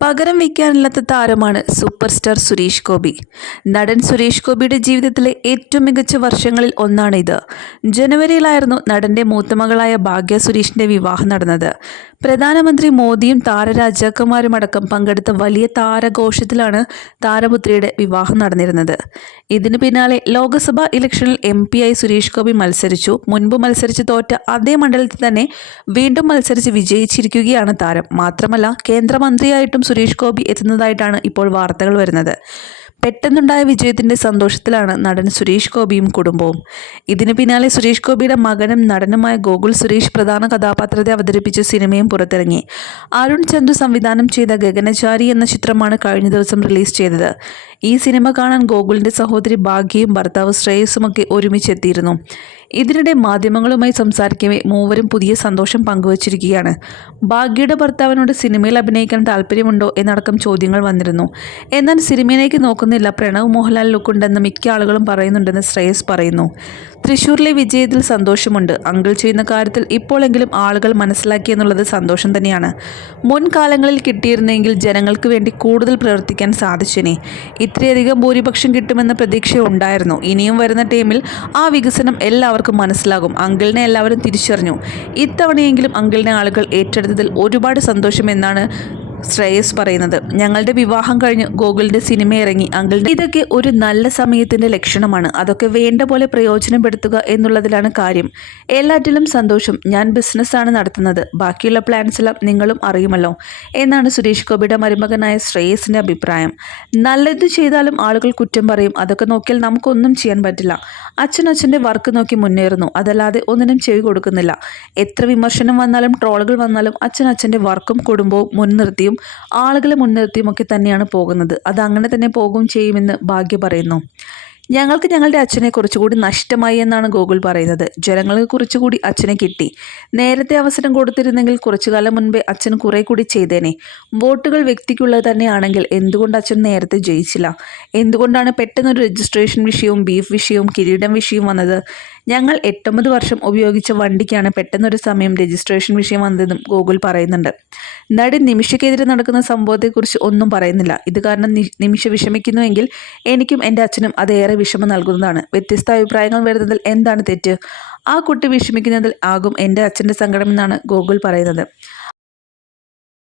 പകരം വയ്ക്കാനില്ലാത്ത താരമാണ് super star Suresh Gopi. നടൻ സുരേഷ് ഗോപിയുടെ ജീവിതത്തിലെ ഏറ്റവും മികച്ച വർഷങ്ങളിൽ ഒന്നാണിത്. ജനുവരിയിലായിരുന്നു നടന്റെ മൂത്തമകളായ ഭാഗ്യ സുരേഷിന്റെ വിവാഹം നടന്നത്. പ്രധാനമന്ത്രി മോദിയും താരരാജാക്കന്മാരും അടക്കം പങ്കെടുത്ത വലിയ താരഘോഷത്തിലാണ് താരപുത്രിയുടെ വിവാഹം നടന്നിരുന്നത്. ഇതിനു പിന്നാലെ ലോക്സഭാ ഇലക്ഷനിൽ എം ആയി സുരേഷ് ഗോപി മത്സരിച്ചു. മുൻപ് മത്സരിച്ച് തോറ്റ അതേ മണ്ഡലത്തിൽ തന്നെ വീണ്ടും മത്സരിച്ച് വിജയിച്ചിരിക്കുകയാണ് താരം. മാത്രമല്ല കേന്ദ്രമന്ത്രിയായിട്ടും സുരേഷ് ഗോപി എത്തുന്നതായിട്ടാണ് ഇപ്പോൾ വാർത്തകൾ വരുന്നത്. പെട്ടെന്നുണ്ടായ വിജയത്തിന്റെ സന്തോഷത്തിലാണ് നടൻ സുരേഷ് ഗോപിയും കുടുംബവും. ഇതിനു പിന്നാലെ സുരേഷ് ഗോപിയുടെ മകനും നടനുമായ ഗോകുൽ സുരേഷ് പ്രധാന കഥാപാത്രത്തെ അവതരിപ്പിച്ച സിനിമയും പുറത്തിറങ്ങി. അരുൺ ചന്തു സംവിധാനം ചെയ്ത ഗഗനചാരി എന്ന ചിത്രമാണ് കഴിഞ്ഞ ദിവസം റിലീസ് ചെയ്തത്. ഈ സിനിമ കാണാൻ ഗോകുലിന്റെ സഹോദരി ഭാഗ്യയും ഭർത്താവ് ശ്രേയസുമൊക്കെ ഒരുമിച്ചെത്തിയിരുന്നു. ഇതിനിടെ മാധ്യമങ്ങളുമായി സംസാരിക്കവേ മൂവരും പുതിയ സന്തോഷം പങ്കുവച്ചിരിക്കുകയാണ്. ഭാഗ്യയുടെ ഭർത്താവിനോട് സിനിമയിൽ അഭിനയിക്കാൻ താല്പര്യമുണ്ടോ എന്നടക്കം ചോദ്യങ്ങൾ വന്നിരുന്നു. എന്നാൽ സിനിമയിലേക്ക് നോക്കുന്നില്ല പ്രണവ് മോഹൻലാൽ ലുക്കുണ്ടെന്ന് മിക്ക ആളുകളും പറയുന്നുണ്ടെന്ന് ശ്രേയസ് പറയുന്നു. തൃശ്ശൂരിലെ വിജയത്തിൽ സന്തോഷമുണ്ട്. അങ്കിൾ ചെയ്യുന്ന കാര്യത്തിൽ ഇപ്പോഴെങ്കിലും ആളുകൾ മനസ്സിലാക്കിയെന്നുള്ളത് സന്തോഷം തന്നെയാണ്. മുൻകാലങ്ങളിൽ കിട്ടിയിരുന്നെങ്കിൽ ജനങ്ങൾക്ക് വേണ്ടി കൂടുതൽ പ്രവർത്തിക്കാൻ സാധിച്ചേനെ. ഇത്രയധികം ഭൂരിപക്ഷം കിട്ടുമെന്ന പ്രതീക്ഷ ഉണ്ടായിരുന്നു. ഇനിയും വരുന്ന ടീമിൽ ആ വികസനം എല്ലാവർക്കും മനസ്സിലാകും. അങ്കിളിനെ എല്ലാവരും തിരിച്ചറിഞ്ഞു. ഇത്തവണയെങ്കിലും അങ്കിളിനെ ആളുകൾ ഏറ്റെടുത്തതിൽ ഒരുപാട് സന്തോഷമെന്നാണ് ശ്രേയസ് പറയുന്നത് ഞങ്ങളുടെ വിവാഹം കഴിഞ്ഞ് ഗോകുലിന്റെ സിനിമ ഇറങ്ങി അങ്കിളുടെ ഇതൊക്കെ ഒരു നല്ല സമയത്തിന്റെ ലക്ഷണമാണ്. അതൊക്കെ വേണ്ട പോലെ പ്രയോജനപ്പെടുത്തുക എന്നുള്ളതിലാണ് കാര്യം. എല്ലാറ്റിലും സന്തോഷം. ഞാൻ ബിസിനസ്സാണ് നടത്തുന്നത്. ബാക്കിയുള്ള പ്ലാൻസ് എല്ലാം നിങ്ങളും അറിയുമല്ലോ എന്നാണ് സുരേഷ് ഗോപിയുടെ മരുമകനായ ശ്രേയസിന്റെ അഭിപ്രായം. നല്ലത് ചെയ്താലും ആളുകൾ കുറ്റം പറയും. അതൊക്കെ നോക്കിയാൽ നമുക്കൊന്നും ചെയ്യാൻ പറ്റില്ല. അച്ഛൻ അച്ഛന്റെ വർക്ക് നോക്കി മുന്നേറുന്നു. അതല്ലാതെ ഒന്നിനും ചെവി കൊടുക്കുന്നില്ല. എത്ര വിമർശനം വന്നാലും ട്രോളുകൾ വന്നാലും അച്ഛൻ വർക്കും കുടുംബവും മുൻനിർത്തി മുൻനിർത്തിയും ആളുകളെ മുൻനിർത്തിയും ഒക്കെ തന്നെയാണ് പോകുന്നത്. അത് അങ്ങനെ തന്നെ പോകും ചെയ്യുമെന്ന് ഭാഗ്യ പറയുന്നു. ഞങ്ങൾക്ക് ഞങ്ങളുടെ അച്ഛനെ കുറച്ചുകൂടി നഷ്ടമായി എന്നാണ് ഗോകുൽ പറയുന്നത്. ജനങ്ങൾക്ക് കുറച്ചുകൂടി അച്ഛനെ കിട്ടി. നേരത്തെ അവസരം കൊടുത്തിരുന്നെങ്കിൽ കുറച്ചു കാലം മുൻപേ അച്ഛൻ കുറെ കൂടി ചെയ്തേനെ. വോട്ടുകൾ വ്യക്തിക്കുള്ളത് തന്നെയാണെങ്കിൽ എന്തുകൊണ്ട് അച്ഛൻ നേരത്തെ ജയിച്ചില്ല? എന്തുകൊണ്ടാണ് പെട്ടെന്നൊരു രജിസ്ട്രേഷൻ വിഷയവും ബീഫ് വിഷയവും കിരീടം വിഷയവും വന്നത്? ഞങ്ങൾ എട്ടൊമ്പത് വർഷം ഉപയോഗിച്ച വണ്ടിക്കാണ് പെട്ടെന്നൊരു സമയം രജിസ്ട്രേഷൻ വിഷയം വന്നതെന്നും ഗോകുൽ പറയുന്നുണ്ട്. നടി നിമിഷയ്ക്കെതിരെ നടക്കുന്ന സംഭവത്തെക്കുറിച്ച് ഒന്നും പറയുന്നില്ല. ഇത് കാരണം നിമിഷ വിഷമിക്കുന്നുവെങ്കിൽ എനിക്കും എന്റെ അച്ഛനും അതേറെ വിഷമം നൽകുന്നതാണ്. വ്യത്യസ്ത അഭിപ്രായങ്ങൾ വരുന്നതിൽ എന്താണ് തെറ്റ്? ആ കുട്ടി വിഷമിക്കുന്നതിൽ ആകും എന്റെ അച്ഛന്റെ സങ്കടമെന്നാണ് ഗോകുൽ പറയുന്നത്.